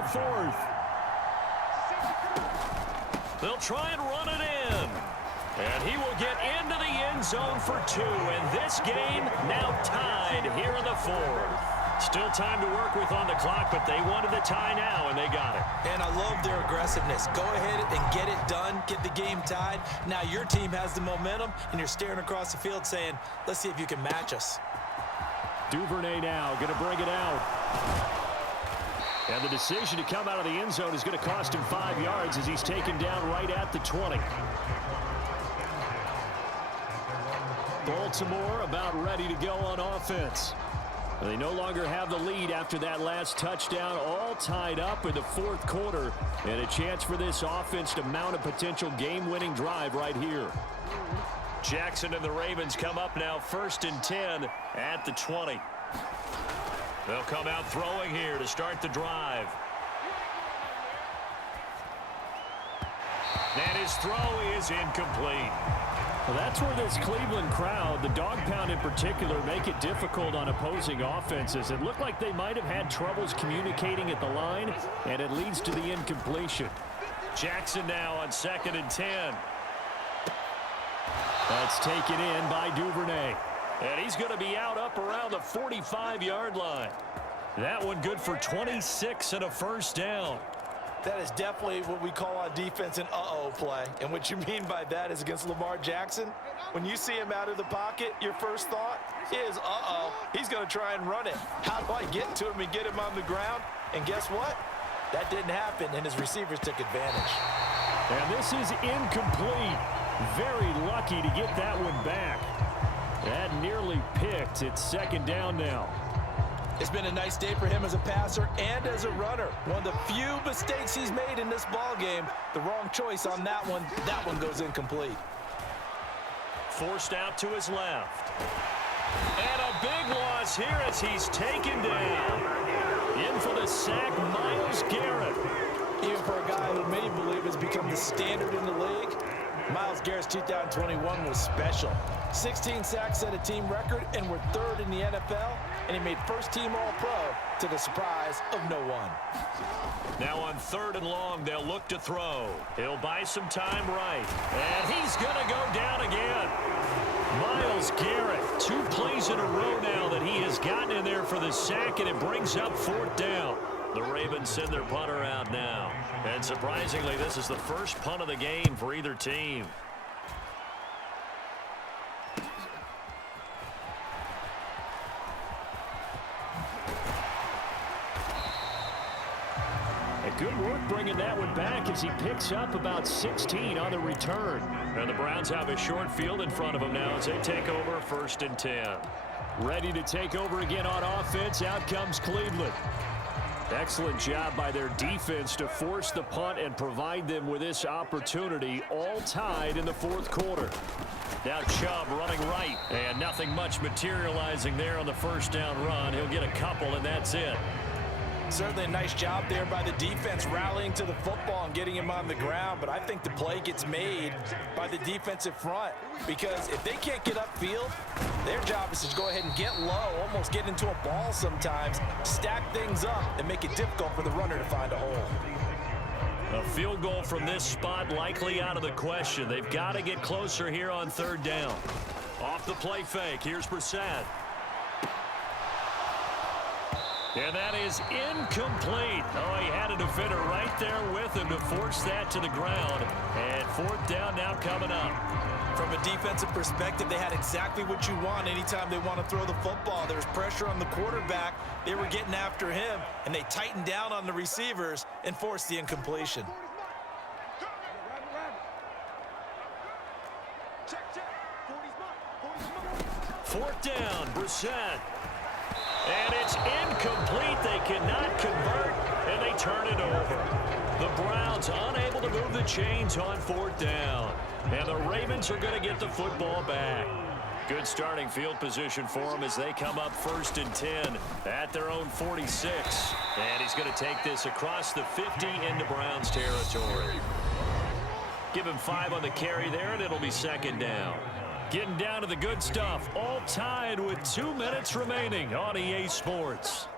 the fourth. They'll try and run it in. And he will get into the end zone for 2. And this game now tied here in the fourth. Still time to work with on the clock, but they wanted the tie now, and they got it. And I love their aggressiveness. Go ahead and get it done, get the game tied. Now your team has the momentum, and you're staring across the field saying, let's see if you can match us. Duvernay now going to bring it out. And the decision to come out of the end zone is going to cost him 5 yards as he's taken down right at the 20. Baltimore about ready to go on offense. They no longer have the lead after that last touchdown, all tied up in the fourth quarter, and a chance for this offense to mount a potential game-winning drive right here. Jackson and the Ravens come up now 1st and 10 at the 20. They'll come out throwing here to start the drive. And his throw is incomplete. Well, that's where this Cleveland crowd, the dog pound in particular, make it difficult on opposing offenses. It looked like they might have had troubles communicating at the line, and it leads to the incompletion. Jackson now on 2nd and 10. That's taken in by Duvernay. And he's going to be out up around the 45-yard line. That one good for 26 and a first down. That is definitely what we call on defense an uh-oh play. And what you mean by that is against Lamar Jackson, when you see him out of the pocket, your first thought is, uh-oh, he's going to try and run it. How do I get to him and get him on the ground? And guess what? That didn't happen, and his receivers took advantage. And this is incomplete. Very lucky to get that one back. That nearly picked. It's 2nd down now. It's been a nice day for him as a passer and as a runner. One of the few mistakes he's made in this ball game. The wrong choice on that one. That one goes incomplete. Forced out to his left. And a big loss here as he's taken down. In for the sack, Myles Garrett. Even for a guy who many believe has become the standard in the league, Myles Garrett's 2021 was special. 16 sacks set a team record, and we're 3rd in the NFL, and he made first-team All-Pro to the surprise of no one. Now on 3rd and long, they'll look to throw. He'll buy some time right, and he's going to go down again. Myles Garrett, 2 plays in a row now that he has gotten in there for the sack, and it brings up 4th down. The Ravens send their punter out now. And surprisingly, this is the first punt of the game for either team. Good work bringing that one back as he picks up about 16 on the return. And the Browns have a short field in front of them now as they take over 1st and 10. Ready to take over again on offense. Out comes Cleveland. Excellent job by their defense to force the punt and provide them with this opportunity, all tied in the fourth quarter. Now Chubb running right, and nothing much materializing there on the first down run. He'll get a couple, and that's it. Certainly a nice job there by the defense rallying to the football and getting him on the ground, but I think the play gets made by the defensive front because if they can't get upfield, their job is to go ahead and get low, almost get into a ball sometimes, stack things up, and make it difficult for the runner to find a hole. A field goal from this spot likely out of the question. They've got to get closer here on 3rd down. Off the play fake, here's Brissett. And that is incomplete. Oh, he had a defender right there with him to force that to the ground. And 4th down now coming up. From a defensive perspective, they had exactly what you want anytime they want to throw the football. There's pressure on the quarterback. They were getting after him, and they tightened down on the receivers and forced the incompletion. Fourth down, Brissett. And it's incomplete. They cannot convert, and they turn it over. The Browns unable to move the chains on 4th down. And the Ravens are going to get the football back. Good starting field position for them as they come up 1st and 10 at their own 46. And he's going to take this across the 50 into Browns territory. Give him 5 on the carry there, and it'll be 2nd down. Getting down to the good stuff, all tied with 2 minutes remaining on EA Sports.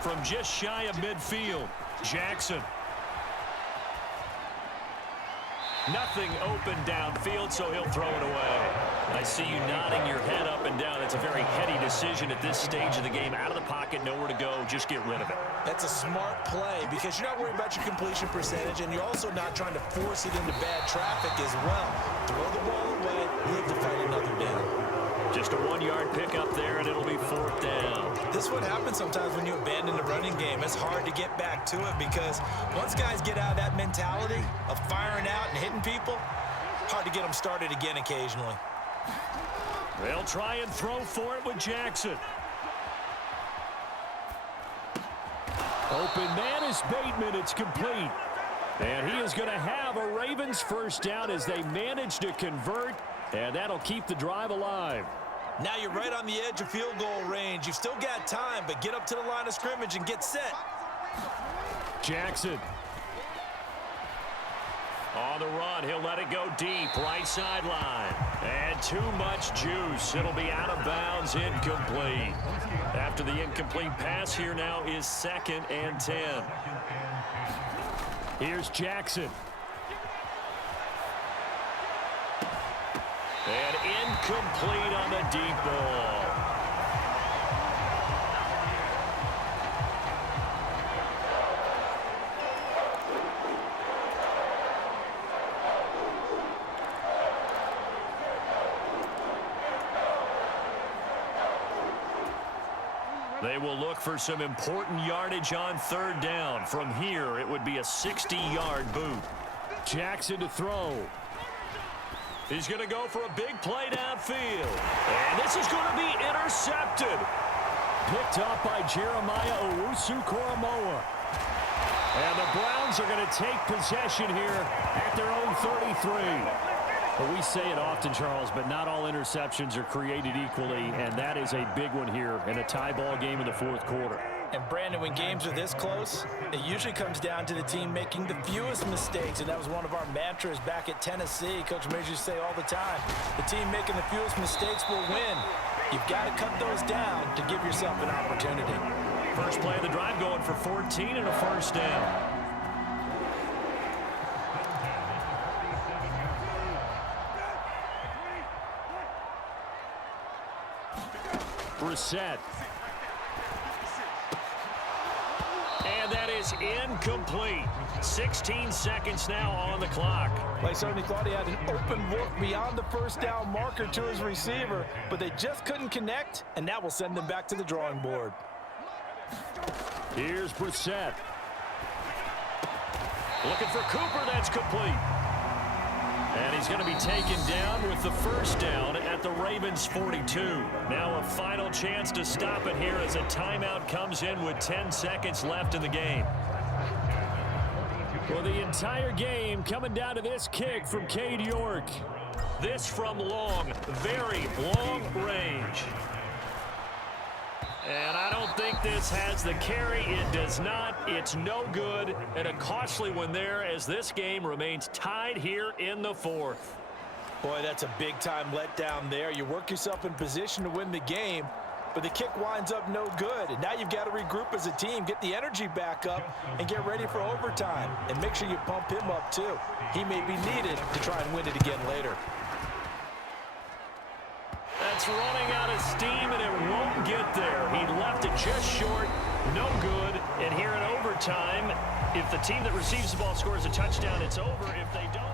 From just shy of midfield, Jackson. Nothing open downfield, so he'll throw it away. I see you nodding your head up and down. It's a very heady decision at this stage of the game. Out of the pocket, nowhere to go. Just get rid of it. That's a smart play because you're not worried about your completion percentage, and you're also not trying to force it into bad traffic as well. Throw the ball away, live to fight another down. Just a 1-yard pickup there, and it'll be 4th down. This is what happens sometimes when you abandon the running game. It's hard to get back to it because once guys get out of that mentality of firing out and hitting people, hard to get them started again occasionally. They'll try and throw for it with Jackson. Open man is Bateman. It's complete. And he is going to have a Ravens first down as they manage to convert, and that'll keep the drive alive. Now you're right on the edge of field goal range. You've still got time, but get up to the line of scrimmage and get set. Jackson. On the run, he'll let it go deep, right sideline. And too much juice. It'll be out of bounds, incomplete. After the incomplete pass, here now is 2nd and 10. Here's Jackson. And incomplete on the deep ball. They will look for some important yardage on 3rd down. From here, it would be a 60-yard boot. Jackson to throw. He's going to go for a big play downfield. And this is going to be intercepted. Picked up by Jeremiah Owusu-Koramoah. And the Browns are going to take possession here at their own 33. Well, we say it often, Charles, but not all interceptions are created equally, and that is a big one here in a tie ball game in the 4th quarter. And, Brandon, when games are this close, it usually comes down to the team making the fewest mistakes, and that was one of our mantras back at Tennessee. Coach Major used to say all the time, the team making the fewest mistakes will win. You've got to cut those down to give yourself an opportunity. First play of the drive going for 14 and a first down. Brissett. And that is incomplete. 16 seconds now on the clock. They certainly thought he had an open look beyond the first down marker to his receiver, but they just couldn't connect, and that will send them back to the drawing board. Here's Brissett. Looking for Cooper. That's complete. And he's going to be taken down with the first down at the Ravens 42. Now a final chance to stop it here as a timeout comes in with 10 seconds left in the game. Well, the entire game coming down to this kick from Cade York. This from long, very long range. And I don't think this has the carry. It does not. It's no good. And a costly one there as this game remains tied here in the 4th. Boy, that's a big-time letdown there. You work yourself in position to win the game, but the kick winds up no good. And now you've got to regroup as a team, get the energy back up, and get ready for overtime. And make sure you pump him up, too. He may be needed to try and win it again later. That's running out of steam, and it won't get there. He left it just short, no good. And here in overtime, if the team that receives the ball scores a touchdown, it's over. If they don't.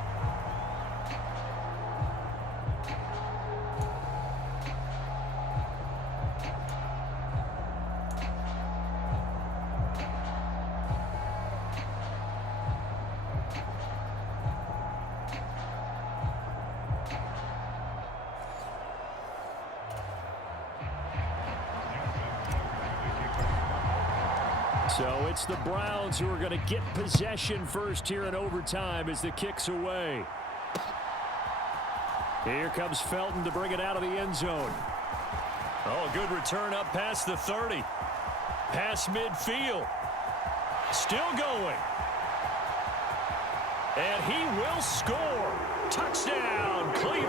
So it's the Browns who are going to get possession first here in overtime as the kick's away. Here comes Felton to bring it out of the end zone. Oh, a good return up past the 30. Past midfield. Still going. And he will score. Touchdown, Cleveland.